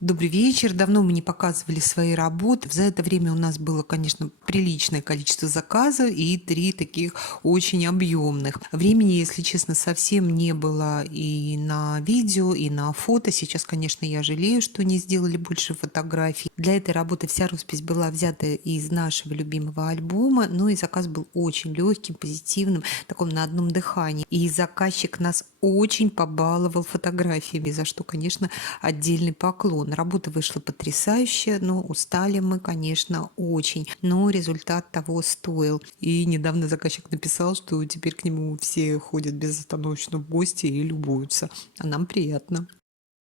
Добрый вечер. Давно мы не показывали свои работы. За это время у нас было, конечно, приличное количество заказов и 3 таких очень объемных. Времени, если честно, совсем не было и на видео, и на фото. Сейчас, конечно, я жалею, что не сделали больше фотографий. Для этой работы вся роспись была взята из нашего любимого альбома, но и заказ был очень легким, позитивным, таком на одном дыхании. И заказчик нас очень побаловал фотографиями, за что, конечно, отдельный поклон. Работа вышла потрясающая, но устали мы, конечно, очень. Но результат того стоил. И недавно заказчик написал, что теперь к нему все ходят безостановочно в гости и любуются. А нам приятно.